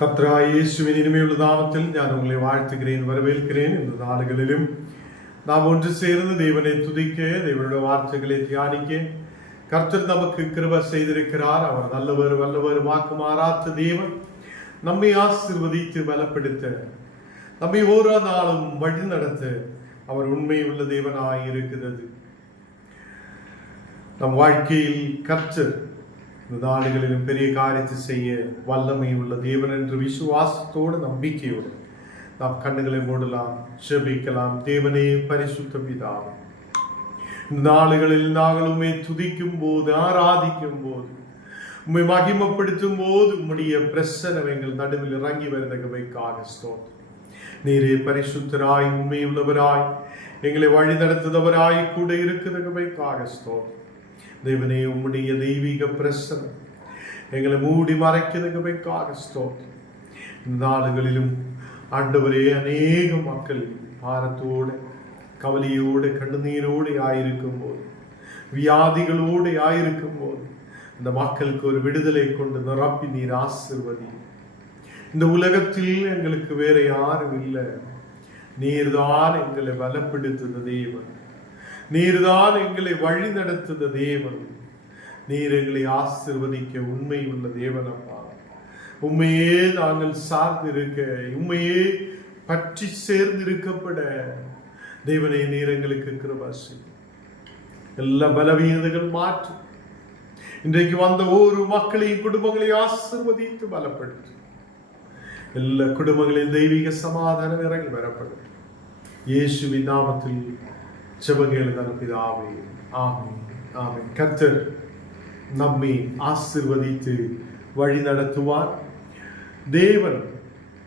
கர்த்தராகிய இயேசுவின் இனிமையுள்ள நாமத்தில் நான் உங்களை வாழ்த்துகிறேன், வரவேற்கிறேன். இந்த நாடுகளிலும் நாம் ஒன்று சேர்ந்து தேவனை துதிக்க, தேவனுடைய வார்த்தைகளை தியானிக்க கர்த்தர் நமக்கு கிருபை செய்திருக்கிறார். அவர் நல்லவர், வல்லவர், வாக்கு மாறாத தேவன். நம்மை ஆசீர்வதித்து பலப்படுத்த, நம்மை ஒரு நாளும் வழி நடத்த அவர் உண்மையுள்ள தேவனாய் இருக்கிறது. நம் வாழ்க்கையில் கர்த்தர் இந்த நாடுகளிலும் பெரிய காரியத்தை செய்ய வல்லமை உள்ள தேவன் என்று விசுவாசத்தோடு, நம்பிக்கையோடு நாம் கண்ணுகளை மூடலாம், ஜெபிக்கலாம். தேவனே, பரிசுத்த பிதாவே, இந்த நாடுகளில் நாங்களுமே துதிக்கும் போது, ஆராதிக்கும் போது, உம்மை மகிமைப்படுத்தும் போது உம்முடைய பிரசன்னம் எங்கள் நடுவில் இறங்கி வருவதற்காக ஸ்தோத்திரம். நீரே பரிசுத்தராய், உண்மையுள்ளவராய், எங்களை வழி நடத்துதவராய் கூட இருக்கிறதற்காக ஸ்தோத்திரம். தேவனே, உம்முடைய தெய்வீக பிரசன்னம் எங்களை மூடி மறைக்கிறதுக்காக ஸ்தோத்திரம். இந்த நாடுகளிலும் ஆண்டவரே, அநேக மக்கள் பாரத்தோடு, கவலையோடு, கண்ணீரோடு ஆயிருக்கும் போது, வியாதிகளோடு ஆயிருக்கும் போது, இந்த மக்களுக்கு ஒரு விடுதலை கொண்டு நிரப்பி நீர் ஆசீர்வதி. இந்த உலகத்தில் எங்களுக்கு வேற யாரும் இல்லை. நீர்தான் எங்களை பலப்படுத்துத தேவன், நீர்தான் எங்களை வழி நடத்துத தேவன். நீர் எங்களை ஆசீர்வதிக்க உண்மை உள்ள தேவன் அப்பா. உண்மையே நாங்கள் சார்ந்திருக்க, உண்மையே பற்றி சேர்ந்திருக்கப்பட தேவனை நீர் எங்களுக்கு கிருபை செய்யும். எல்லா பலவீனங்கள் மாற்று. இன்றைக்கு வந்த ஒரு மக்களையும் குடும்பங்களையும் ஆசீர்வதித்து பலப்படுத்து. எல்லா குடும்பங்களின் தெய்வீக சமாதானம் இறங்கி வரப்படும். இயேசுவின் நாமத்தில் ஜெபங்கள் பிதாவே, ஆமென், ஆமென். கர்த்தர் நம்மை ஆசீர்வதித்து வழி நடத்துவார். தேவன்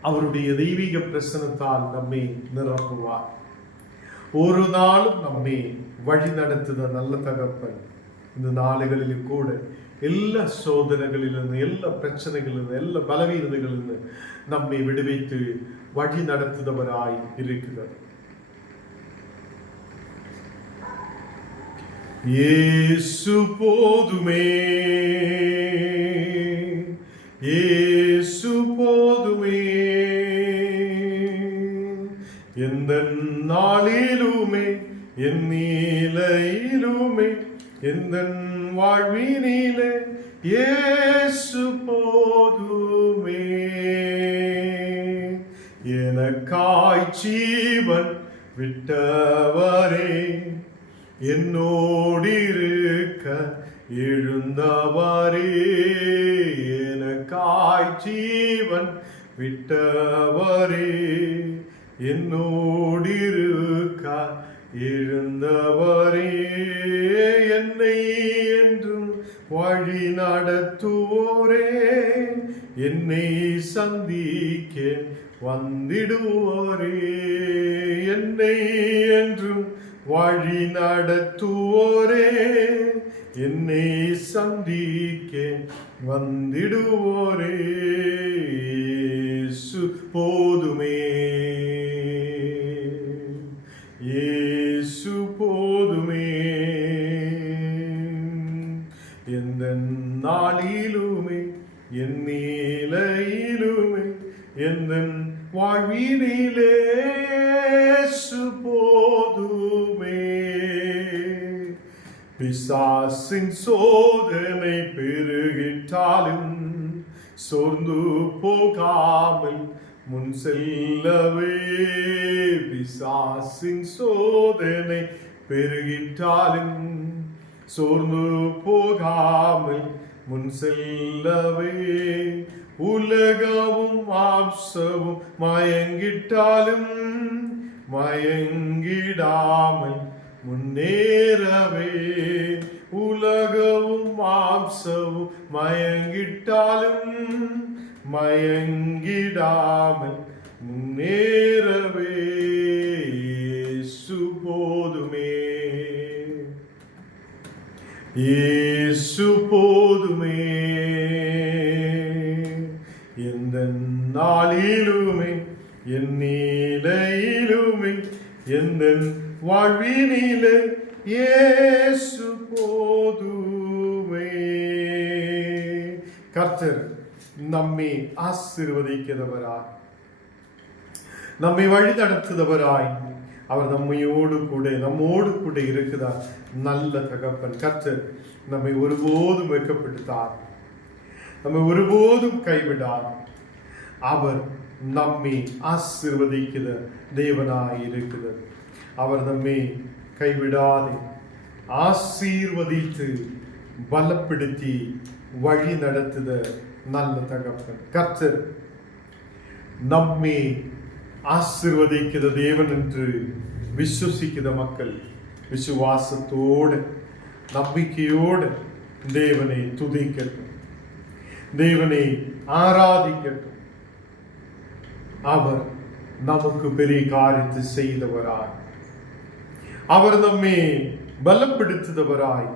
அவருடைய தெய்வீக பிரசன்னத்தால் நம்மை நிரப்புவார். ஒரு நாளும் நம்மை வழி நடத்துத நல்ல தகப்பன் இந்த நாடுகளிலும் கூட எல்லா சோதனைகளிலிருந்து, எல்லா பிரச்சனைகளிலிருந்து, எல்லா பலவீனங்களிலிருந்து நம்மை விடுவித்து வழி நடத்துதவராய் இருக்கிறார். இயேசு போதுமே, இயேசு போதுமே, எந்த நாளிலுமே, என் நிலையிலுமே, எந்த வாழ்வினிலே இயேசு போதுமே. எனக்காய் ஜீவன் விட்டவரே, என்னோடிருக்க எழுந்தவரே, எனக்காய் ஜீவன் விட்டவரே, என்னோடிருக்க எழுந்தவரே, என்னை என்றும் வழி நடத்துவோரே, என்னை சந்திக்க வந்திடுவோரே, என்னை என்றும் வழி நடத்துவோரே, என்னை சந்திக்க வந்திடுவோரே. இயேசு போதுமே, இயேசு போதுமே, எந்த நாளிலுமே, என் நிலையிலுமே, எந்த வாழ்வினிலே இயேசு போதுமே. பிசாசின் சோதனை பெருகிட்டாலும் சோர்ந்து போகாமல் முன் செல்லவே, பிசாசின் சோதனை பெருகிட்டாலும் சோர்ந்து போகாமல் முன் செல்லவே, உலகமும் மாம்சமும் மயங்கிட்டாலும் மயங்கிடாமல் முன்னேறவே, உலகமும் மாம்சமும் மயங்கிட்டாலும் மயங்கிடாமல் முன்னேறவே, இயேசு போதுமே, இயேசு போதுமே, எந்த நாளிலுமே, என் நிலையிலுமே, எந்த வாழ்வினிலே இயேசு போதுமே. கர்த்தர் നമ്മെ ആശീർവദിക്കുന്നവരായി, നമ്മെ വഴി നടത്തുന്നവരായി அவர் நம்மோடு கூட இருக்கிறார். நல்ல தகப்பன் கர்த்தர் நம்மை ஒருபோதும் வெட்கப்படுத்தார், நம்மை ஒருபோதும் கைவிடார். அவர் நம்மை ஆசீர்வதிக்கிற தேவனாய் இருக்கிறார். அவர் நம்மை கைவிடாதே ஆசீர்வதித்து பலப்படுத்தி வழி நடத்துத நல்ல தகப்பன் கர்த்தர் நம்மை ஆசீர்வதிக்கிற தேவன் என்று விசுவசிக்கிற மக்கள் விசுவாசத்தோடு நம்பிக்கையோடு தேவனை துதிக்கட்டும், தேவனை ஆராதிக்கட்டும். அவர் நமக்கு பெரிய காரியத்தை செய்தவராய், அவர் நம்மை பலப்படுத்துதவராய்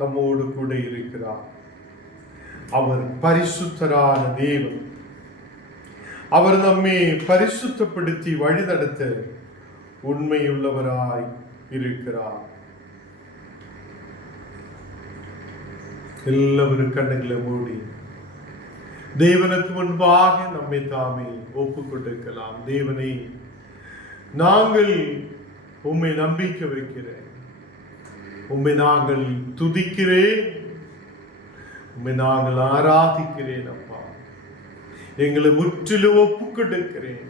நம்மோடு கூட இருக்கிறார். அவர் பரிசுத்தரான தேவன். அவர் நம்மை பரிசுத்தப்படுத்தி வழி நடத்த உண்மையுள்ளவராய் இருக்கிறார். எல்லாவரும் கண்ணுகளை மூடி தேவனுக்கு முன்பாக நம்மை தாமே ஒப்புக் கொடுக்கலாம். தேவனை, நாங்கள் உம்மை நம்பிக்கை வைக்கிறேன், உம்மை நாங்கள் துதிக்கிறேன், உம்மை நாங்கள் ஆராதிக்கிறேன். அப்பா, எங்களை முற்றிலும் ஒப்புக் கொடுக்கிறேன்.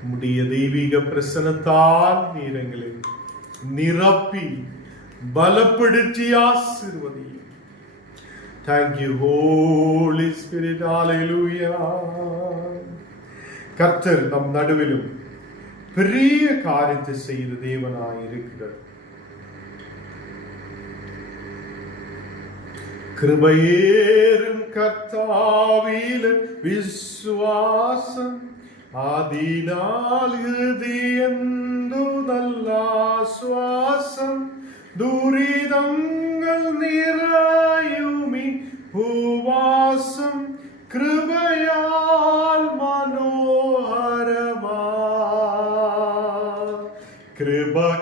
உம்முடைய தெய்வீக பிரசன்னத்தால் நீர் எங்களை நிரப்பி பலப்படுத்தி ஆசீர்வதி. Thank you, Holy Spirit. Hallelujah. கர்த்தர் நம் நடுவிலும் பெரிய காரியத்தை செய்த தேவனாய் இருக்கிறார். கிருபையேறும் கர்த்தாவில் விசுவாசம் ஆதினால் ஹிருதயந்து நல்லாஸ்வாசம் துரிதங்கள் நிறையுமி உவாசம் கிருபையால் மனோஹரமா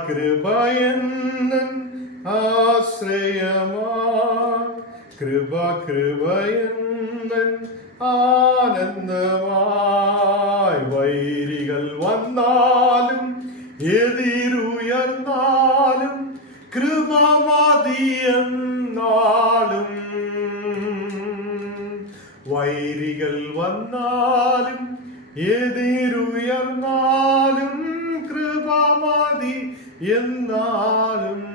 கிருபையன்னன் ஆசிரயமா கிருபையன்னன் ஆனந்தமாய் வைரிகள் வந்தாலும் எதிருயர்ந்தாலும் கிருபமதியன்னாலும் வைரிகள் வந்தாலும் எதிருயர்ந்தாலும் கிருபமதி என்னாலும்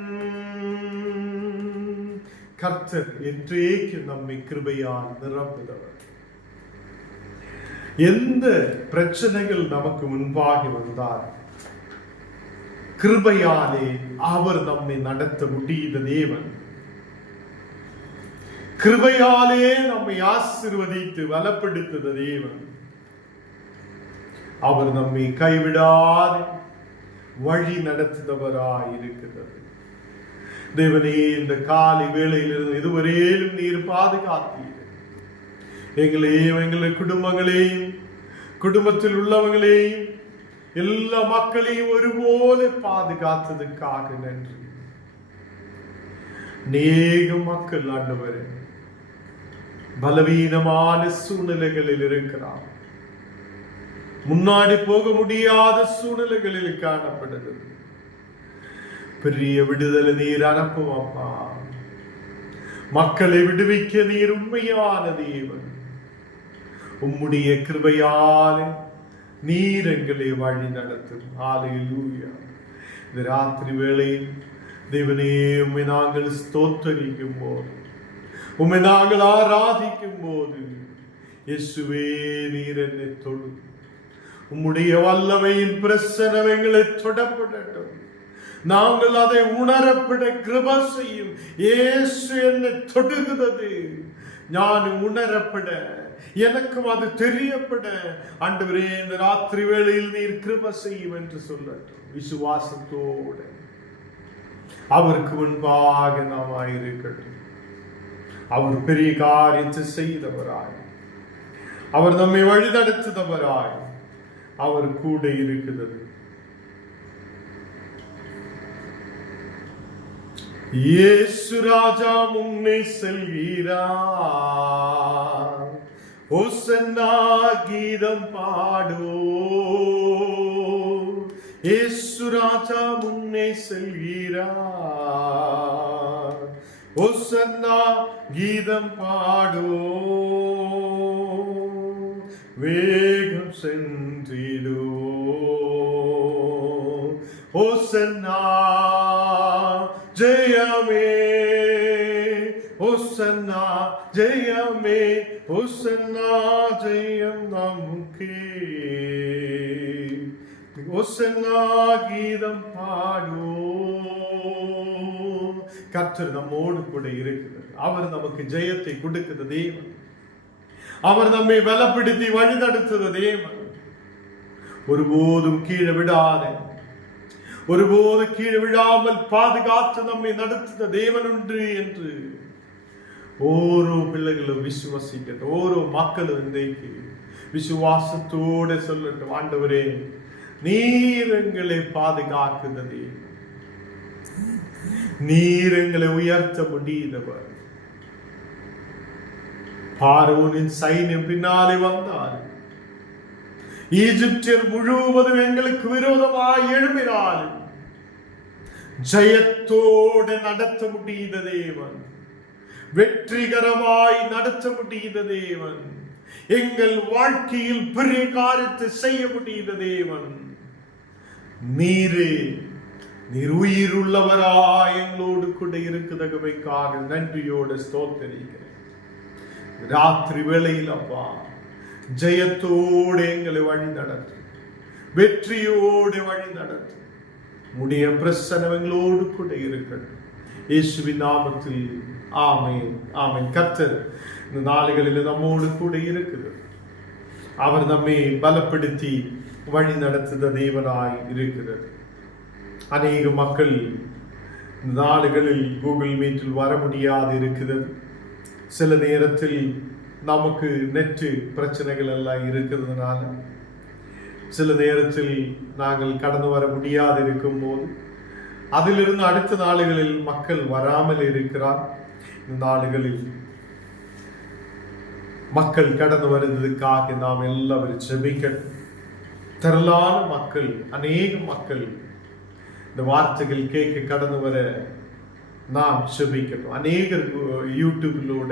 கர்த்தர் என்றேக்கு நம்மை கிருபையால் நிரப்புகிறவர். எந்த பிரச்சனைகள் நமக்கு முன்பாக வந்தால் கிருபையாலே அவர் நம்மை நடத்த முடிந்த தேவன். கிருபையாலே நம்மை ஆசீர்வதித்து பலப்படுத்த தேவன். அவர் நம்மை கைவிடாது வழி நடத்துபவராய் இருக்கிறது. தேவனே, இந்த காலை வேளையிலிருந்து இதுவரையிலும் நீர் பாதுகாத்தீர். எங்களையும் எங்களுடைய குடும்பங்களையும் குடும்பத்தில் உள்ளவங்களையும் எல்லா மக்களையும் ஒருபோல பாதுகாத்ததுக்காக நன்றி. அநேக மக்கள் ஆண்டவரே பலவீனமான சூழ்நிலைகளில் இருக்கிறார். முன்னாடி போக முடியாத சூழ்நிலைகளில் காணப்படுகிறது. பெரிய விடுதலை நீர் அனுப்பும் அப்பா. மக்களை விடுவிக்க நீர் உண்மையான தேவன். உம்முடைய கிருபையாலே நீர் எங்களை வழி நடத்தும். ஹல்லேலூயா. இந்த ராத்திரி வேளையில் தேவனே, உம்மை நாங்கள் ஸ்தோத்திரிக்கும் போது, உம்மை நாங்கள் ஆராதிக்கும் போது, இயேசுவே நீர் என்னை தொடு. உம்முடைய வல்லமையின் பிரசன்னம் எங்களை தொடப்படட்டும். நாங்கள் அதை உணரப்பட கிருபை செய்யும். இயேசு என்னை தொடுகிறது, நான் உணரப்பட, எனக்கும் அது தெரியப்பட ஆண்டவரே இந்த ராத்திரி வேளையில் நீர் கிருபை செய்யும் என்று சொல்லட்டும். விசுவாசத்தோடு அவருக்கு முன்பாக நாம் இருக்கட்டும். அவர் பெரிய காரியத்தை செய்தவராய், அவர் நம்மை வழி நடத்துதவராய், அவர் கூட இருக்கிறது. இயேசு ராஜா முன்னே செல்கிறார், ஓசன்னா கீதம் பாடோ, இயேசு ராஜா முன்னே செல்கிறார். ஓசன்னா கீதம் பாடோ, வேகம் சென்றிடோ. ஓசன்னா ஜெயமே, ஓசன்னா ஜெயமே, ஓசன்னா ஜெயம் நமக்கே. ஓசன்னா கீதம் பாடோ. கர்த்தர் நம்மோடு கூட இருக்கிறார். அவர் நமக்கு ஜெயத்தை கொடுக்கிற தேவன். அவர் நம்மை பலப்படுத்தி வழி நடத்துகிற தேவன். ஒருபோதும் கீழே விடாத, ஒருபோது கீழே விழாமல் பாதுகாத்து நம்மை நடத்துகிற தேவன் உண்டு என்று ஓரோ பிள்ளைகளும் விசுவாசிக்கட்டும். ஓரோ மக்களும் இன்றைக்கு விசுவாசத்தோடு சொல்லட்டும், ஆண்டவரே நீர் எங்களை பாதுகாக்குகிற தேவன், நீர் எங்களை உயர்த்த முடிந்தவர். பார்வோனின் சைன்யம் பின்னாலே வந்தார். ஈஜிப்தியர் முழுவதும் எங்களுக்கு விரோதமாய் எழும்பினார். ஜெயத்தோடு நடத்த முடிந்த தேவன், வெற்றிகரமாய் நடத்த முடிந்த தேவன், எங்கள் வாழ்க்கையில் பெரிய காரியத்தை செய்ய முடிந்த தேவன் நீர் உயிர் உள்ளவராய் எங்களோடு கூட இருக்குதகவைக்காக நன்றியோடு ஸ்தோத்திரிக்கிறேன். ராத்திரி வேளையில் அப்பா ஜெயத்தோடு எங்களை வழி நடத்தும், வெற்றியோடு வழி நடத்தும். உடைய பிரசன்னம் எங்களோடு கூட இருக்கட்டும். இயேசுவின் நாமத்தில் ஆமென், ஆமென். கர்த்தர் இந்த நாளுகளில் நம்மோடு கூட இருக்குது. அவர் நம்மை பலப்படுத்தி வழி நடத்துகிற தேவனாய் இருக்கிறார். அநேக மக்கள் இந்த நாளுகளில் கூகுள் மீட்டில் வர முடியாது இருக்கிறது. சில நேரத்தில் நமக்கு நெட்டு பிரச்சனைகள் எல்லாம் இருக்கிறதுனால சில நேரத்தில் நாங்கள் கடந்து வர முடியாது இருக்கும் போது அதிலிருந்து அடுத்த நாளுகளில் மக்கள் வராமல் இருக்கிறார். இந்த நாளுகளில் மக்கள் கடந்து வருவதற்காக நாம் எல்லாரும் ஜெபிக்கணும். திரளான மக்கள், அநேக மக்கள் இந்த வார்த்தைகள் கேட்க கடந்து வர நாம் ஜெபிக்கணும். அநேகர் யூடியூப்லோட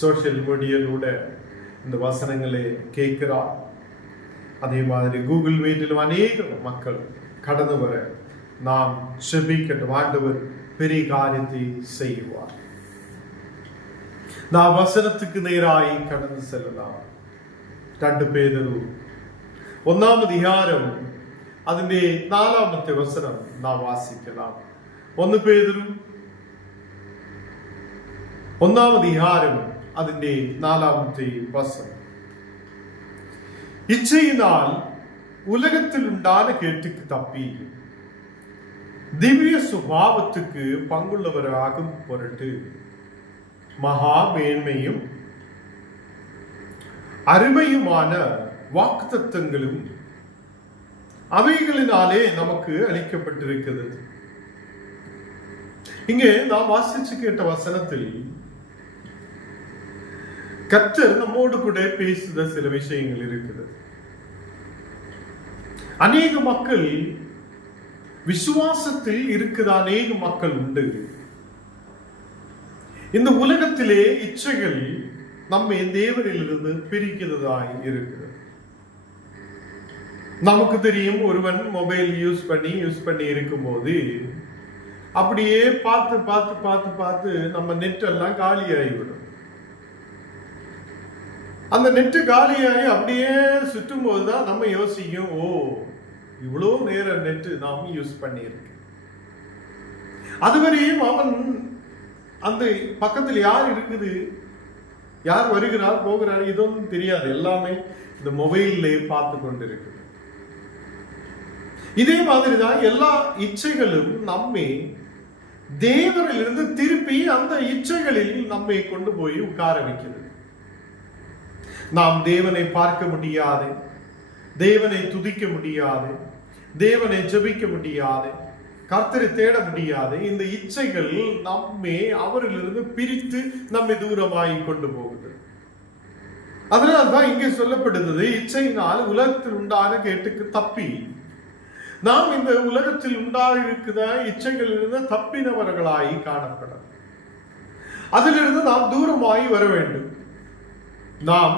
சோசியல் மீடியாலோட இந்த வசனங்களை கேட்கிறார். அதே மாதிரி கூகுள் மீட்டிலும் அநேக மக்கள் கடந்து வர நாம் ஜெபிக்கணும். ஆண்டவர் பெரிய காரியத்தை செய்வார். நாம் வசனத்துக்கு நேராய் கடந்து செல்லலாம். 2 பேதுரு 1 அதிகாரம் അതിന്റെ 4 വസനം നാം വാസിക്കണം. 1 പേതുരു 1 அதிகாரம் അതിന്റെ 4 വസനം. இச்சையினால் உலகத்தில் உண்டான கேட்டுக்கு தப்பி திவ்ய சுபாவத்துக்கு பங்குள்ளவராகும் பொருட்டு மகா மேன்மையும் அருமையுமான வாக்குத்தத்தங்களும் அவைகளினாலே நமக்கு அளிக்கப்பட்டிருக்கிறது. இங்கே நாம் வாசிச்சு கேட்ட வசனத்தில் கர்த்தர் நம்மோடு கூட பேசுத சில விஷயங்கள் இருக்கிறது. அநேக மக்கள் விசுவாசத்தில் இருக்கிற அநேக மக்கள் உண்டு. இந்த உலகத்திலே இச்சைகள் நம்மை தேவனிலிருந்து பிரிக்கிறதாய் இருக்கிறது. நமக்கு தெரியும், ஒருவன் மொபைல் யூஸ் பண்ணி இருக்கும்போது அப்படியே பார்த்து பார்த்து பார்த்து பார்த்து நம்ம நெட் எல்லாம் காலி ஆகிவிடும். அந்த நெட்டு காலியாகி அப்படியே சுற்றும் போதுதான் நம்ம யோசிக்கும், ஓ இவ்வளோ நேரம் நெட்டு நாம் யூஸ் பண்ணியிருக்கு. அதுவரையும் அவன் அந்த பக்கத்தில் யார் இருக்குது, யார் வருகிறார் போகிறார் இதுவும் தெரியாது. எல்லாமே இந்த மொபைல்லே பார்த்து கொண்டிருக்கு. இதே மாதிரிதான் எல்லா இச்சைகளும் நம்மை தேவனிலிருந்து திருப்பி அந்த இச்சைகளில் நம்மை கொண்டு போய் உட்கார வைக்கிறது. நாம் தேவனை பார்க்க முடியாது, தேவனை துதிக்க முடியாது, தேவனை ஜெபிக்க முடியாது, கர்த்தரை தேட முடியாது. இந்த இச்சைகள் நம்மை அவரிலிருந்து பிரித்து நம்மை தூரமாகி கொண்டு போகுது. அதனால்தான் இங்கே சொல்லப்படுகிறது, இச்சையினால் உலகத்தில் உண்டான கேட்டுக்கு தப்பி. நாம் இந்த உலகத்தில் உண்டாயிருக்கிற இச்சைகளிலிருந்து தப்பினவர்களாய் காணப்பட, அதிலிருந்து நாம் தூரமாய் வர வேண்டும். நாம்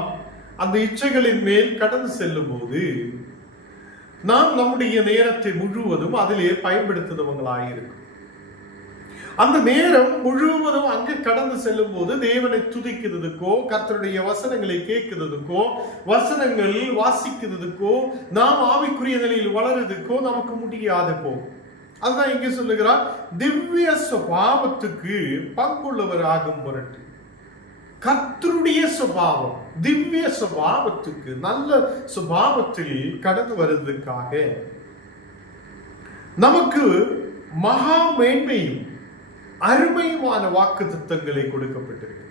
அந்த இச்சைகளின் மேல் கடந்து செல்லும் போது நாம் நம்முடைய நேரத்தை முழுவதும் அதிலே பயன்படுத்துபவங்களாயிருக்கும். அந்த நேரம் முழுவதும் அங்கு கடந்து செல்லும் போது தேவனை துதிக்கிறதுக்கோ, கர்த்தருடைய வசனங்களை கேட்கிறதுக்கோ, வசனங்கள் வாசிக்கிறதுக்கோ, நாம் ஆவிக்குரிய நிலையில் வளர்றதுக்கோ நமக்கு முடியாது போகும். அதுதான் இங்கே சொல்லுகிறார், திவ்ய சுபாவத்துக்கு பங்குள்ளவர் ஆகும் பொருட்டு. கர்த்தருடைய சுபாவம், திவ்ய சுபாவத்துக்கு, நல்ல சுபாவத்தில் கடந்து வருவதற்காக நமக்கு மகா மேன்மையும் அருமையான வாக்குத்தத்தங்களை கொடுக்கப்பட்டிருக்கு.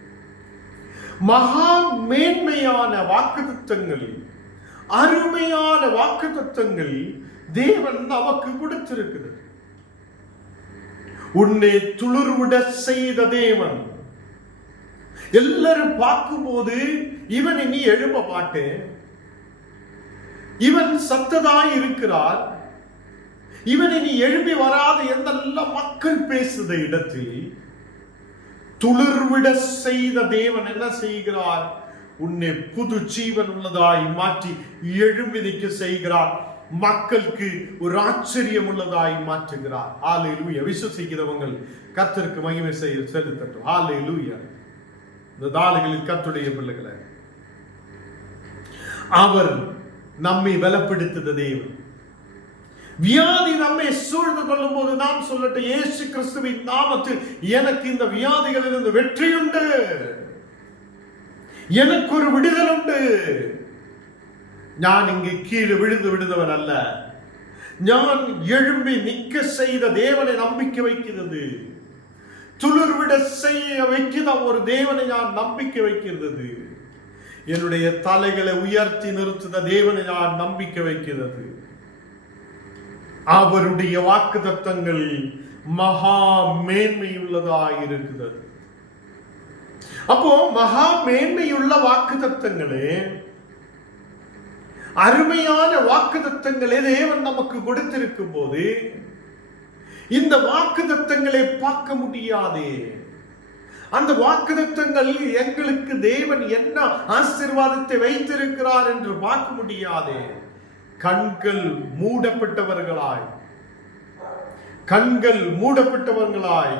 மகா மேன்மையான வாக்குத்தத்தங்கள், அருமையான வாக்குத்தத்தங்கள் தேவன் நமக்கு கொடுத்திருக்கிறது. உன்னை துளிர்விட செய்த தேவன். எல்லாரும் பார்க்கும்போது இவன் இனி எழும்ப மாட்டேன், இவன் சத்ததாய் இருக்கிறார், இவன் இனி எழுப்பி வராத எந்தெல்லாம் மக்கள் பேசுத இடத்தில் துளிர்விட செய்த தேவன் என்ன செய்கிறார்? உன்னை புது ஜீவன் உள்ளதாய் மாற்றி எழும்பி நிற்க செய்கிறார். மக்களுக்கு ஒரு ஆச்சரியம் உள்ளதாய் மாற்றுகிறார். ஹல்லேலூயா. விசுவாசிக்கிறவங்கள் கர்த்தருக்கு மகிமை செலுத்தட்டும். ஹல்லேலூயா. இந்த நாளுகளில் கர்த்தருடைய பிள்ளைகளை, அவர் நம்மை பலப்படுத்துத தேவன். வியாதி நம்மை சூழ்ந்து கொள்ளும் போது நாம் சொல்லட்டும், இயேசு கிறிஸ்துவின் நாமத்தில் எனக்கு இந்த வியாதிகளிலிருந்து வெற்றி உண்டு, எனக்கு ஒரு விடுதல் உண்டு. நான் இங்கு கீழே விழுந்து விடுதவன் அல்ல, நான் எழும்பி நிற்க செய்த தேவனை நம்பிக்கை வைக்கிறது. துளிர்விட செய்ய வைக்கிற ஒரு தேவனை நான் நம்பிக்கை வைக்கிறது. என்னுடைய தலைகளை உயர்த்தி நிறுத்துத தேவனை நான் நம்பிக்கை வைக்கிறது. அவருடைய வாக்குத்தத்தங்கள் மகா மேன்மையுள்ளதாய் இருக்கிறது. அப்போ மகா மேன்மையுள்ள வாக்குத்தத்தங்களே, அருமையான வாக்குத்தத்தங்களே தேவன் நமக்கு கொடுத்திருக்கும் போது இந்த வாக்குத்தத்தங்களை பார்க்க முடியாதே. அந்த வாக்குத்தத்தங்கள் எங்களுக்கு தேவன் என்ன ஆசீர்வாதத்தை வைத்திருக்கிறார் என்று பார்க்க முடியாதே. கண்கள் மூடப்பட்டவர்களாய், கண்கள் மூடப்பட்டவர்களாய்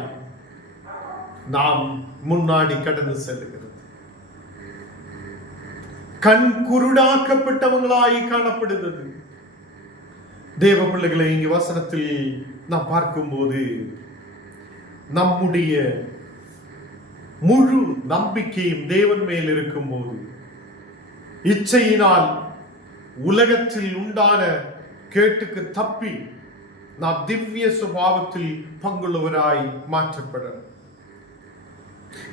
நாம் முன்னாடி கடந்து செல்லுகிறது. கண் குருடாக்கப்பட்டவங்களாய் காணப்படுகிறது. தேவ பிள்ளைகளை இங்கு வசனத்தில் நாம் பார்க்கும்போது நம்முடைய முழு நம்பிக்கையும் தேவன் மேல் இருக்கும் போது இச்சையினால் உலகத்தில் உண்டான கேட்டுக்கு தப்பி நாம் திவ்ய சுபாவத்தில் பங்குள்ளவராய் மாற்றப்பட.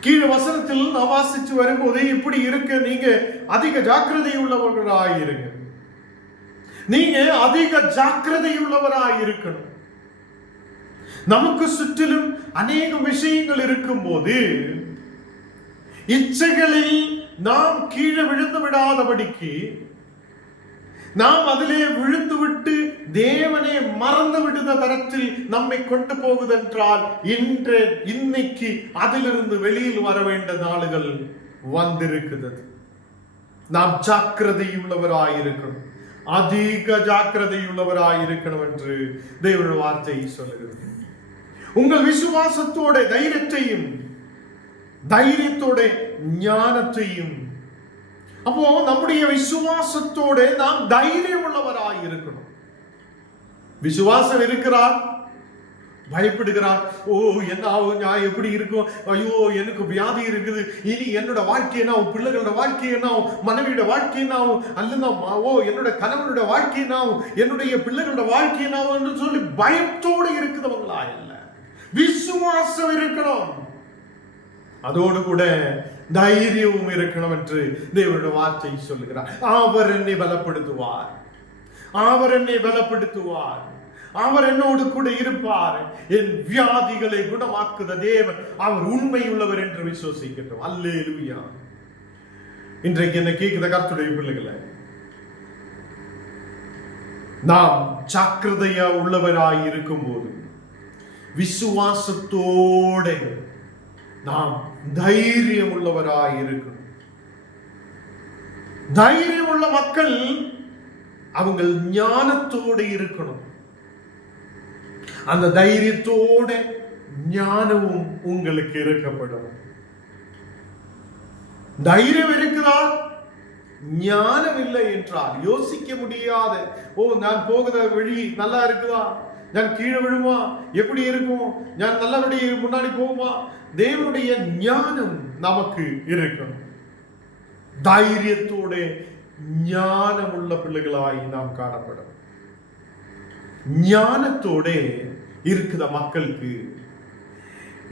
கீழ் வசனத்தில் நாம் வாசிச்சு வரும்போது இப்படி இருக்க, நீங்க அதிக ஜாக்கிரதை உள்ளவர்களாய் இருங்க. நீங்க அதிக ஜாக்கிரதை உள்ளவராய் இருக்கணும். நமக்கு சுற்றிலும் அநேக விஷயங்கள் இருக்கும் போது இச்சைகளில் நாம் கீழே விழுந்து விடாதபடிக்கு, நாம் அதிலே விழுந்து விட்டு தேவனே மறந்து விடுத தரத்தில் நம்மை கொண்டு போகுதென்றால் இன்னைக்கு அதிலிருந்து வெளியில் வர வேண்டிய நாளுகள் வந்திருக்கிறது. நாம் ஜாக்கிரதையுள்ளவராயிருக்கணும், அதிக ஜாக்கிரதையுள்ளவராயிருக்கணும் என்று தேவனுடைய வார்த்தை சொல்லுகிறது. உங்கள் விசுவாசத்தோட தைரியத்தோட ஞானத்தையும், அப்போ நம்முடைய விசுவாசத்தோட நாம் தைரியம் உள்ளவராய் இருக்கணும். விசுவாசம் இருக்கிறார், பயப்படுகிறார். ஓ என்ன ஆகும், நான் எப்படி இருக்கும், ஐயோ எனக்கு வியாதி இருக்குது, இனி என்னோட வாழ்க்கை என்ன ஆகும், பிள்ளைகளோட வாழ்க்கை என்ன ஆகும், மனைவியோட வாழ்க்கை என்ன ஆகும், அல்லது ஓ என்னோட கணவனோட வாழ்க்கை என்ன ஆகும், என்னுடைய பிள்ளைகளோட வாழ்க்கை என்ன ஆகும் என்று சொல்லி பயத்தோடு இருக்கிறவங்களா இல்ல. விசுவாசம் இருக்கணும், அதோடு கூட தைரியமும் இருக்கணும் என்று தேவனுடைய வார்த்தை சொல்லுகிறார். அவர் என்னை பலப்படுத்துவார், அவர் என்னை பலப்படுத்துவார், அவர் என்னோடு கூட இருப்பார், என் வியாதிகளை குணமாக்குத தேவன் அவர் உண்மை உள்ளவர் என்று விசுவசிக்கட்டும். அல்லேலூயா. இன்றைக்கு என்ன கேட்கிற கர்த்தருடைய பிள்ளைகளை, நாம் ஜாக்கிரதையா உள்ளவராய் இருக்கும் போது விசுவாசத்தோட நாம் தைரியம் உள்ளவராய் இருக்கணும். தைரியம் உள்ள மக்கள் அவங்க ஞானத்தோடு இருக்கணும். அந்த தைரியத்தோட ஞானமும் உங்களுக்கு இருக்கப்படும். தைரியம் இருக்குதா, ஞானம் இல்லை என்றால் யோசிக்க முடியாத, நான் போகிற வழி நல்லா இருக்குதா, நான் கீழே விழுமா, எப்படி இருக்கும், நான் நல்லபடியா முன்னாடி போகுமா, தேவனுடைய ஞானம் நமக்கு இருக்கணும். தைரியத்தோட ஞானம் உள்ள பிள்ளைகளாய் நாம் காணப்படும். ஞானத்தோட இருக்கிற மக்களுக்கு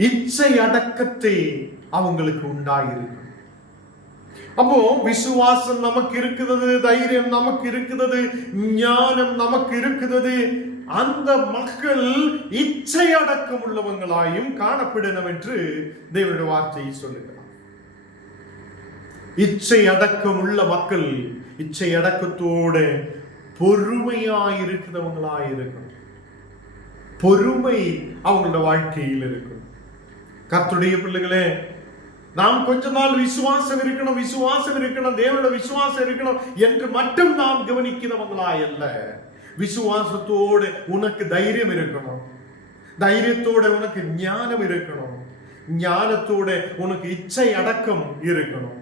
இச்சை அடக்கத்தை அவங்களுக்கு உண்டாயிருக்கும். அப்போ விசுவாசம் நமக்கு இருக்கிறது, தைரியம் நமக்கு இருக்கிறது, ஞானம் நமக்கு இருக்கிறது. அந்த மக்கள் இச்சை அடக்கம் உள்ளவங்களாயும் காணப்படணும் என்று தேவனுடைய வார்த்தையை சொல்லுகிறார். இச்சை அடக்கம் உள்ள மக்கள் இச்சை அடக்கத்தோட பொறுமையாயிருக்கிறவங்களாயிருக்கணும். பொறுமை அவங்களோட வாழ்க்கையில் இருக்கும். கர்த்தருடைய பிள்ளைகளே, நாம் கொஞ்ச நாள் விசுவாசம் இருக்கணும், விசுவாசம் இருக்கணும், தேவனோட விசுவாசம் இருக்கணும் என்று மட்டும் நாம் கவனிக்கிறவங்களாய் அல்ல. விசுவாசத்தோடு உனக்கு தைரியம் இருக்கணும், தைரியத்தோட உனக்கு ஞானம் இருக்கணும், ஞானத்தோட உனக்கு இச்சை அடக்கம் இருக்கணும்,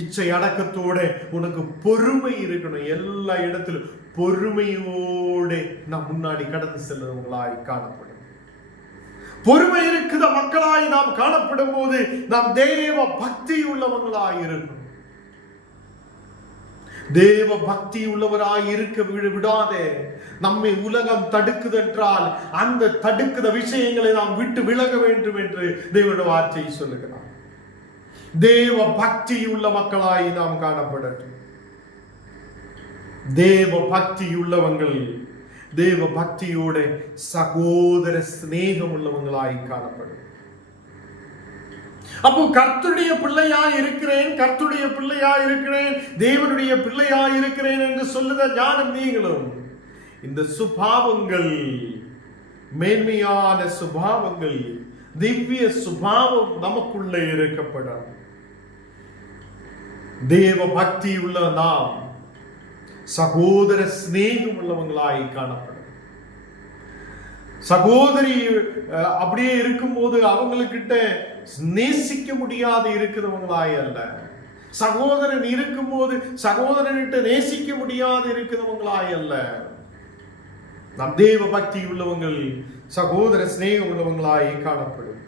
இச்சை அடக்கத்தோட உனக்கு பொறுமை இருக்கணும். எல்லா இடத்திலும் பொறுமையோட நாம் முன்னாடி கடந்து செல்றவங்களாய் காணப்படும். பொறுமை இருக்கிற மக்களாய் நாம் காணப்படும் போது நாம் தேவ பக்தி உள்ளவங்களாய் இருக்கணும். தேவ பக்தி உள்ளவராய் இருக்க விடாதே. நம்மை உலகம் தடுக்குதென்றால் அந்த தடுக்கிற விஷயங்களை நாம் விட்டு விலக வேண்டும் என்று தேவனுடைய வார்த்தையை சொல்லுகிறார். தேவ பக்தி உள்ள மக்களாய் நாம் காணப்படட்டும். தேவ பக்தி உள்ளவங்கள் தேவ பக்தியோட சகோதர சிநேகம் உள்ளவங்களாய் காணப்படும். அப்போ கர்த்தருடைய பிள்ளையா இருக்கிறேன், கர்த்தருடைய பிள்ளையா இருக்கிறேன், தேவனுடைய பிள்ளையா இருக்கிறேன் என்று சொல்லுத ஞானம் நீங்களும் இந்த சுபாவங்கள், மேன்மையான சுபாவங்கள், திவ்ய சுபாவம் நமக்குள்ளே இருக்கப்படும். தேவ பக்தி உள்ள நாம் சகோதர சிநேகம் உள்ளவங்களாய் காணப்படும். சகோதரி அப்படியே இருக்கும்போது அவங்களுக்கிட்ட நேசிக்க முடியாது இருக்கிறவங்களாய் அல்ல. சகோதரன் இருக்கும்போது சகோதரன்கிட்ட நேசிக்க முடியாது இருக்கிறவங்களாய் அல்ல. நம் தேவ பக்தி உள்ளவங்கள் சகோதர சிநேகம் உள்ளவங்களாய் காணப்படும்.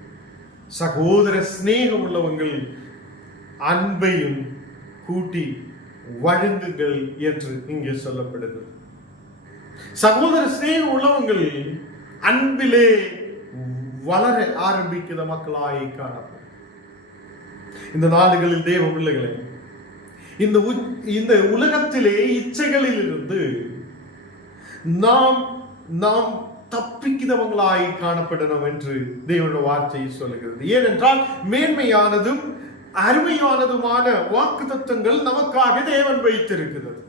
சகோதர சிநேகம் உள்ளவங்கள் அன்பையும் கூட்டி வழங்குங்கள் என்று இங்கே சொல்லப்படுது. சகோதர சிநேகம் உள்ளவங்கள் அன்பிலே வளர ஆரம்பிக்கிற மக்களாய் காணப்படும். இந்த நாடுகளில் தேவ பிள்ளைகளை, இந்த உலகத்திலே இச்சைகளில் இருந்து நாம் தப்பிக்கிறவங்களாய் காணப்படணும் என்று தேவனுடைய வார்த்தையை சொல்லுகிறது. ஏனென்றால் மேன்மையானதும் அருமையானதுமான வாக்குத்தத்தங்கள் நமக்காக தேவன் வைத்திருக்கிறது.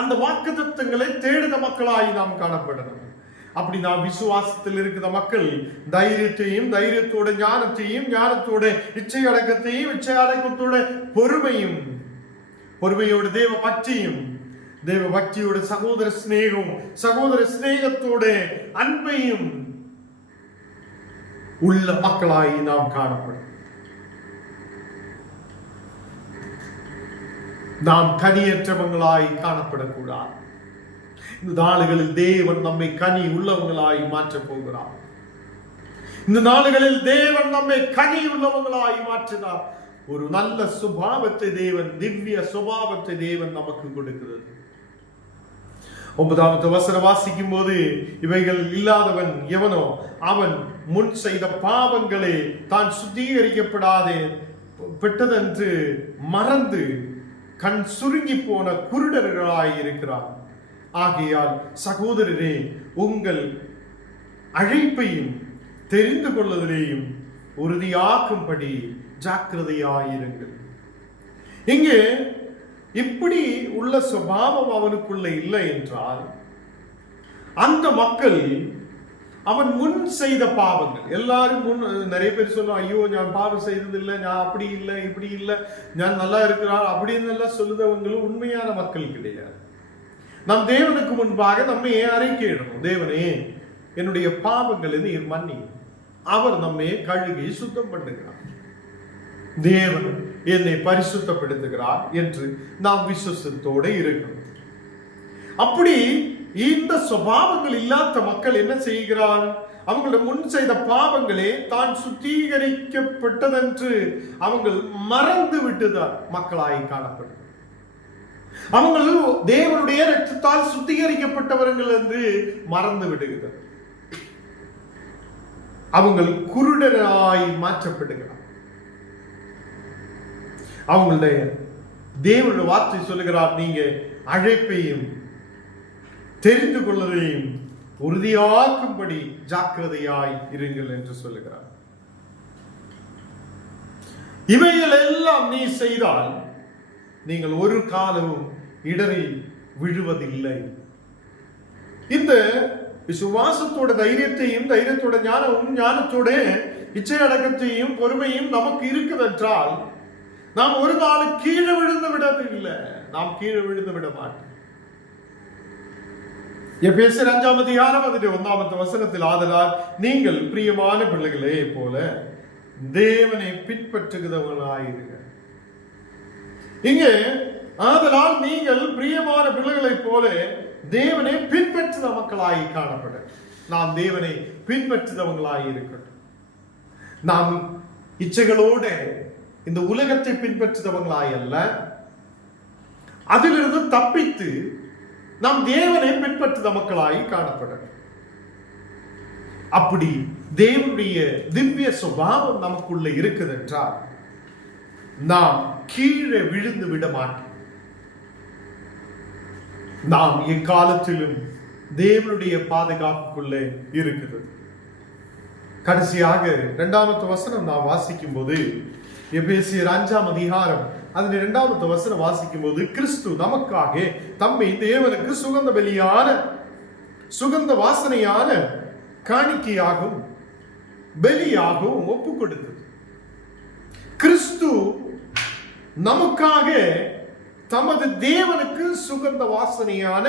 அந்த வாக்குத்தத்தங்களை தேடுத மக்களாய் நாம் காணப்படணும். அப்படி நாம் விசுவாசத்தில் இருக்கிற மக்கள் தைரியத்தையும், தைரியத்தோட ஞானத்தையும், ஞானத்தோட இச்சை அடக்கத்தையும், இச்சை அடக்கத்தோட பொறுமையும், பொறுமையோட தேவ பக்தியும், தேவ பக்தியோட சகோதர சிநேகம், சகோதர சிநேகத்தோட அன்பையும் உள்ள மக்களாய் நாம் காணப்படும். நாம் கனியற்றவங்களாய் காணப்படக்கூடாது. இந்த நாளுகளில் தேவன் நம்மை கனி உள்ளவங்களாய் மாற்றப் போகிறார். இந்த நாளுகளில் தேவன் நம்மை கனி உள்ளவங்களாய் மாற்றினார். ஒரு நல்ல சுபாவத்தை தேவன், திவ்ய சுபாவத்தை தேவன் நமக்கு கொடுக்கிறது. 9வது வசனம் வாசிக்கும் போது, இவைகள் இல்லாதவன் எவனோ அவன் முன் செய்த பாவங்களே தான் சுத்திகரிக்கப்படாதே பெற்றதென்று மறந்து கண் சுருங்கி போன குருடர்களாய் இருக்கிறார். ஆகையால் சகோதரரே, உங்கள் அழைப்பையும் தெரிந்து கொள்வதிலேயும் உறுதியாக்கும்படி ஜாக்கிரதையாயிருங்கள். இங்கே இப்படி உள்ள சுபாவம் அவனுக்குள்ள இல்லை என்றால், அந்த மக்கள் அவன் முன் செய்த பாவங்கள் எல்லாரும் முன், நிறைய பேர் சொல்லுவோம், ஐயோ நான் பாவம் செய்தது இல்லை, நான் அப்படி இல்லை, இப்படி இல்லை, நான் நல்லா இருக்கிறார் அப்படின்னு எல்லாம் சொல்லுதவங்களும் உண்மையான மக்கள் கிடையாது. நாம் தேவனுக்கு முன்பாக நம்மை அறிக்கையிடணும். தேவனே, என்னுடைய பாவங்களை நீர் மன்னி. அவர் நம்மை கழுகி சுத்தம் பண்ணுகிறார். தேவன் என்னை பரிசுத்தப்படுத்துகிறார் என்று நாம் விசுவாசத்தோடு இருக்கணும். அப்படி இந்த சுபாவங்கள் இல்லாத மக்கள் என்ன செய்கிறார்? அவங்களோட முன் செய்த பாவங்களே தான் சுத்திகரிக்கப்பட்டதென்று அவங்கள் மறந்து விட்டுதான் மக்களாய் காணப்படும். அவங்கள் தேவனுடைய இரத்தத்தால் சுத்திகரிக்கப்பட்டவர்கள் என்று மறந்து விடுகிறார். அவங்கள் குருடராய் மாற்றப்படுகிறார். அவங்களுடைய தேவனுடைய வார்த்தை சொல்லுகிறார், நீங்க அழைப்பையும் தெரிந்து கொள்வதையும் உறுதியாக்கும்படி ஜாக்கிரதையாய் இருங்கள் என்று சொல்லுகிறார். இவைகள் எல்லாம் நீ செய்தால் நீங்கள் ஒரு காலமும் இடறி விழுவதில்லை. இந்த விசுவாசத்தோட தைரியத்தையும், தைரியத்தோட ஞானமும், ஞானத்தோட இச்சை அடக்கத்தையும் பொறுமையும் நமக்கு இருக்குது என்றால் நாம் ஒரு நாள் கீழே விழுந்து விடவில்லை. நாம் கீழே விழுந்து விட மாட்டோம். எபேசியர் 5ஆம் அதிகாரம் 1ஆம் வசனத்தில், ஆதலால் நீங்கள் பிரியமான பிள்ளைகளே போல தேவனை பின்பற்றுகிறவர்களாயிருங்க. இங்கே ஆதலால் நீங்கள் பிரியமான பிள்ளைகளைப் போல தேவனை பின்பற்றுத மக்களாய் காணப்பட நாம் தேவனை பின்பற்றுதவங்களாய் இருக்கட்டும். நாம் இச்சைகளோடு இந்த உலகத்தை பின்பற்றுதவங்களாய் அல்ல, அதிலிருந்து தப்பித்து நாம் தேவனை பின்பற்றுத மக்களாய் காணப்பட. அப்படி தேவனுடைய திவ்ய சுபாவம் நமக்குள்ள இருக்குது என்றால் நாம் கீழே விழுந்து விட மாட்டோம். நாம் எக்காலத்திலும் தேவனுடைய பாதுகாப்புக்குள்ளே இருக்கிறது. கடைசியாக 2ஆம் வசனம் நாம் வாசிக்கும் போது, எபேசியர் 5ஆம் அதிகாரம் 2ஆம் வசனம் வாசிக்கும் போது, கிறிஸ்து நமக்காக தம்மை தேவனுக்கு சுகந்த பலியான, சுகந்த வாசனையான காணிக்கையாகவும் பலியாகவும் ஒப்பு கொடுத்தது. கிறிஸ்து நமக்காக தமது தேவனுக்கு சுகந்த வாசனையான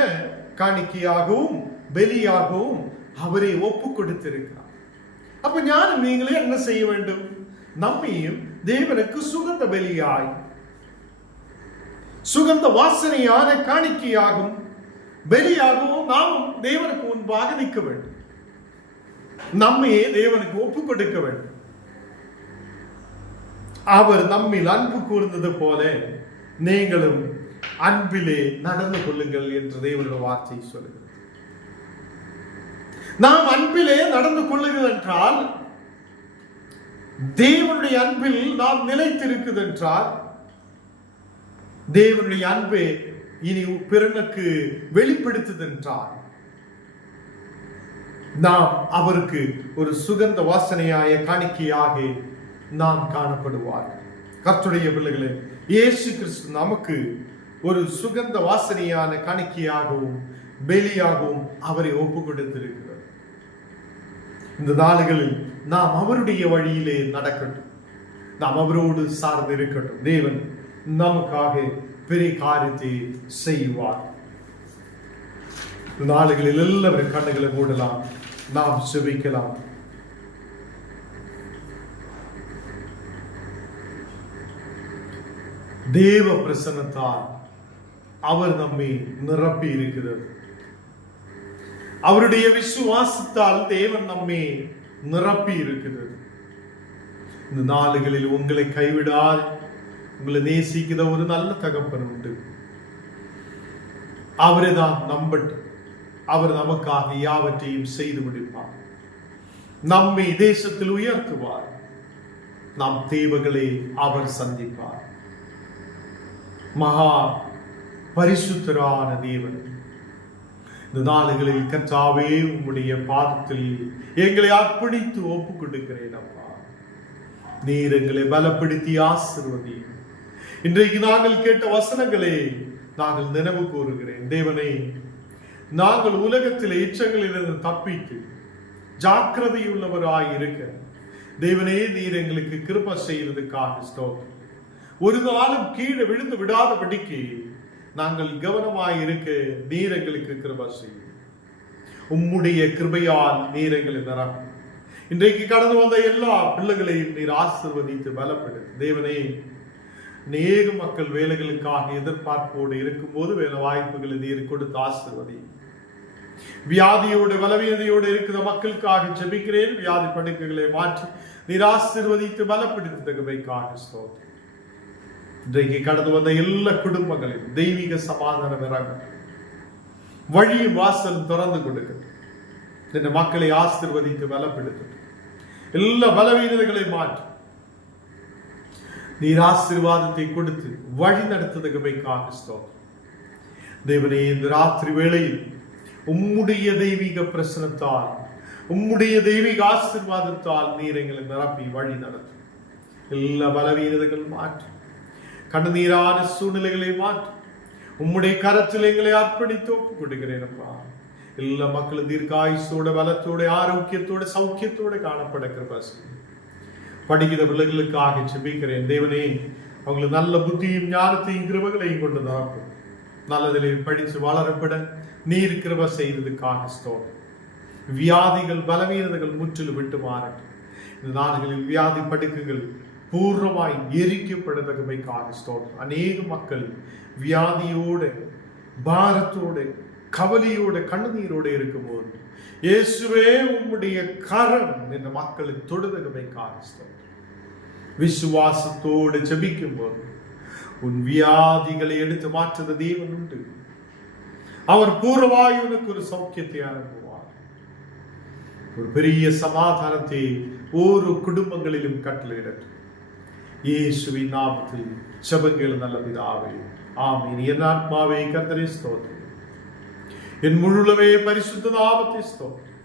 காணிக்கையாகவும் பலியாகவும் அவரை ஒப்பு கொடுத்திருக்கிறார். அப்ப ஞானம் நீங்களே என்ன செய்ய வேண்டும்? நம்மையும் தேவனுக்கு சுகந்த பலியாய், சுகந்த வாசனையான காணிக்கையாகவும் பலியாகவும் நாமும் தேவனுக்கு முன்பாக நிற்க வேண்டும். நம்மையே தேவனுக்கு ஒப்பு கொடுக்க வேண்டும். அவர் நம்மில் அன்பு கூர்ந்தது போல நீங்களும் அன்பிலே நடந்து கொள்ளுங்கள் என்று தேவனுடைய வார்த்தை சொல்லுகிறது. நாம் அன்பிலே நடந்து கொள்ளுங்கள் என்றால், தேவனுடைய அன்பில் நாம் நிலைத்திருக்குது என்றால், தேவனுடைய அன்பை இனி பிறனுக்கு வெளிப்படுத்துது என்றால், நாம் அவருக்கு ஒரு சுகந்த வாசனையாய காணிக்கையாக நாம் காணப்படுவார்கள். கர்த்தருடைய பிள்ளைகளே, இயேசு கிறிஸ்து நமக்கு ஒரு சுகந்த வாசனையான காணிக்கையாகவும் பலியாகவும் அவரை ஒப்பு கொடுத்திருக்கிறார். இந்த நாளுகளில் நாம் அவருடைய வழியிலே நடக்கட்டும், நாம் அவரோடு சார்ந்து இருக்கட்டும். தேவன் நமக்காக பெரிய காரியத்தை செய்வார். நாளுகளில் எல்லாரும் கண்ணுகளை மூடலாம், நாம் செபிக்கலாம். தேவ பிரசன்னத்தால் அவர் நம்மை நிரப்பி இருக்கிறது. அவருடைய விசுவாசத்தால் தேவன் நம்மை நிரப்பி இருக்கிறது. இந்த நாளுகளில் உங்களை கைவிடால் உங்களை நேசிக்கிற ஒரு நல்ல தகப்பன் உண்டு. அவரை தான் நம்பட்டு, அவர் நமக்காக யாவற்றையும் செய்து முடிப்பார். நம்மை தேசத்தில் உயர்த்துவார். நம் தேவைகளை அவர் சந்திப்பார். மகா பரிசுத்தரான தேவன், இந்த நாளுகளில் கர்த்தாவே உம்முடைய பாதத்தில் எங்களை அர்ப்பணித்து ஒப்புக் கொடுக்கிறேன். அப்பா, நீர் எங்களை பலப்படுத்தி ஆசீர்வதியும். இன்றைக்கு நாங்கள் கேட்ட வசனங்களை நாங்கள் நினைவு கூறுகிறேன். தேவனே, நாங்கள் உலகத்தில் இச்சங்களிலிருந்து தப்பித்து ஜாக்கிரதையுள்ளவராய் இருக்க தேவனே, நீர் எங்களுக்கு கிருபை செய்வதற்காக ஸ்தோத்திரம். ஒரு நாளும் கீழே விழுந்து விடாதபடிக்கு நாங்கள் கவனமாய் இருக்க நீர் எங்களுக்கு கிருபை செய்யும். உம்முடைய கிருபையால் நீர் எங்களை நிரப்பும். இன்றைக்கு கடந்து வந்த எல்லா பிள்ளைகளையும் நீர் ஆசீர்வதித்து பலப்படும். தேவனே, அநேக மக்கள் வேலைகளுக்காக எதிர்பார்ப்போடு இருக்கும்போது வேலை வாய்ப்புகளை நீர் கொடுத்து ஆசீர்வதி. வியாதியோடு பலவீனதையோடு இருக்கிற மக்களுக்காக ஜெபிக்கிறேன். வியாதி படுக்கைகளை மாற்றி நீர் ஆசீர்வதித்து பலப்படுத்ததற்காக ஸ்தோத்திரம். இன்றைக்கு கடந்து வந்த எல்லா குடும்பங்களையும் தெய்வீக சமாதானம் இறங்க, வழியும் வாசலும் திறந்து கொடுக்கட்டும். இந்த மக்களை ஆசீர்வதித்து பலப்படுத்தட்டும். எல்லா பலவீனதைகளை மாற்றி நீர் ஆசீர்வாதத்தை கொடுத்து வழி நடத்துவதற்காக ஸ்தோத்திரம். தேவனே, இந்த ராத்திரி வேளையில் உம்முடைய தெய்வீக பிரசனத்தால், உம்முடைய தெய்வீக ஆசீர்வாதத்தால் நீர் எங்களை நிரப்பி வழி நடத்தும். எல்லா பலவீனதைகள் மாற்றி, கண்ணீரான சூழ்நிலைகளை மாற்றி உம்முடைய கரத்தில் எங்களை அர்ப்பணித்து ஒப்புக் கொடுக்கிறேன். அப்பா, எல்லா மக்களும் தீர்க்காயுசோட பலத்தோட ஆரோக்கியத்தோட சௌக்கியத்தோட காணப்பட கிருபை செய்யும். படிக்கிற பிள்ளைகளுக்காக ஜெபிக்கிறேன். தேவனே, அவங்களுக்கு நல்ல புத்தியும் ஞானத்தையும் கிருபைகளையும் கொண்டு நிரப்பும். நல்லதிலே படித்து வளரப்பட நீர் கிருபை செய்ததுக்காக ஸ்தோத்திரம். வியாதிகள் பலவீனதைகள் முற்றிலும் விட்டு மாறட்டும். இந்த நாடுகளில் வியாதி படுக்கைகள் பூர்ணமாய் எரிக்கப்படுவதற்காக ஸ்தோத்திரம். அநேக மக்கள் வியாதியோடு பாரத்தோடு கவலையோடு கண்ணீரோடு இருக்கும்போது இயேசுவே, உம்முடைய கரம் இந்த மக்களை தொடுவதற்காக ஸ்தோத்திரம். விசுவாசத்தோடு ஜெபிக்கும் போது உன் வியாதிகளை எடுத்து மாற்றுத தேவன் உண்டு. அவர் பூர்வமாய் உனக்கு ஒரு சௌக்கியத்தை அனுப்புவார். ஒரு பெரிய சமாதானத்தை ஒரு குடும்பங்களிலும் கட்டளையிடட்டும். இயேசுவின் நாமத்தில் ஜெபங்கள் நல்ல பிதாவே, ஆமென். என் ஆத்மாவே கர்த்தரை ஸ்தோத்திரம், என் முழுலவே பரிசுத்த நாமத்தை ஸ்தோத்திரம்.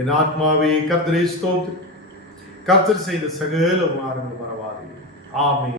என் ஆத்மாவே கர்த்தரை ஸ்தோத்திரம். கர்த்தர் செய்த சகல உபகாரங்கள் மறவாதே. ஆமென்.